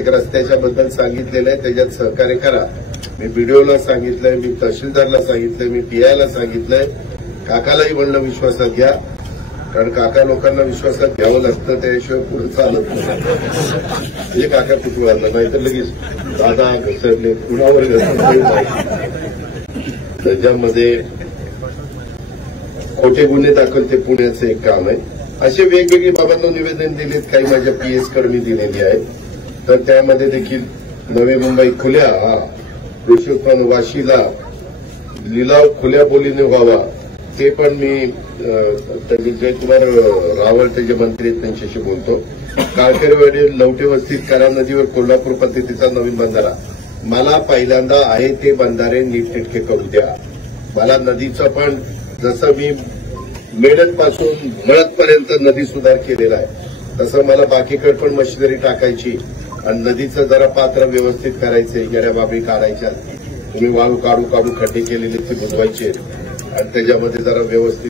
एक रस्त्याच्या बद्दल सांगितलेलं आहे, त्याच्यात सहकार्य करा. मी बीडीओला सांगितलंय, मी तहसीलदारला सांगितलंय, मी पीआयला सांगितलंय. काकालाही म्हणलं विश्वासात घ्या, कारण काका लोकांना विश्वासात घ्यावं लागतं, त्याशिवाय पुढे चालत नाही. म्हणजे काका कुठे वाढलं नाही तर लगेच दादा घसरले, कुणावर घसरले. त्याच्यामध्ये खोटे गुन्हे दाखल ते पुण्याचं एक काम आहे. असे वेगवेगळी बाबांना निवेदन दिलेत, काही माझ्या पीएसकडे मी दिलेली आहे. तर त्यामध्ये देखील नवी मुंबई खुल्या, कृषी उत्पन्न वाशीला लिलाव खुल्या बोलीने व्हावा, ते पण मी जयकुमार रावळ ते जे मंत्री आहेत त्यांच्याशी बोलतो. काळकरवाडी लवटे वस्तीत करा नदीवर कोल्हापूर पद्धतीचा नवीन बंधारा. मला पहिल्यांदा आहे ते बंधारे नीटनेटके करू द्या. मला नदीचं पण जसं मी मेडकपासून मळदपर्यंत नदी सुधार केलेला आहे, तसं मला बाकीकडे पण मशिनरी टाकायची आणि नदीचं जरा पात्र व्यवस्थित करायचे, येड्या बाबी काढायच्या. तुम्ही वाळू काढू खड्डे केलेले ते बुजवायचे आणि त्याच्यामध्ये जरा व्यवस्थित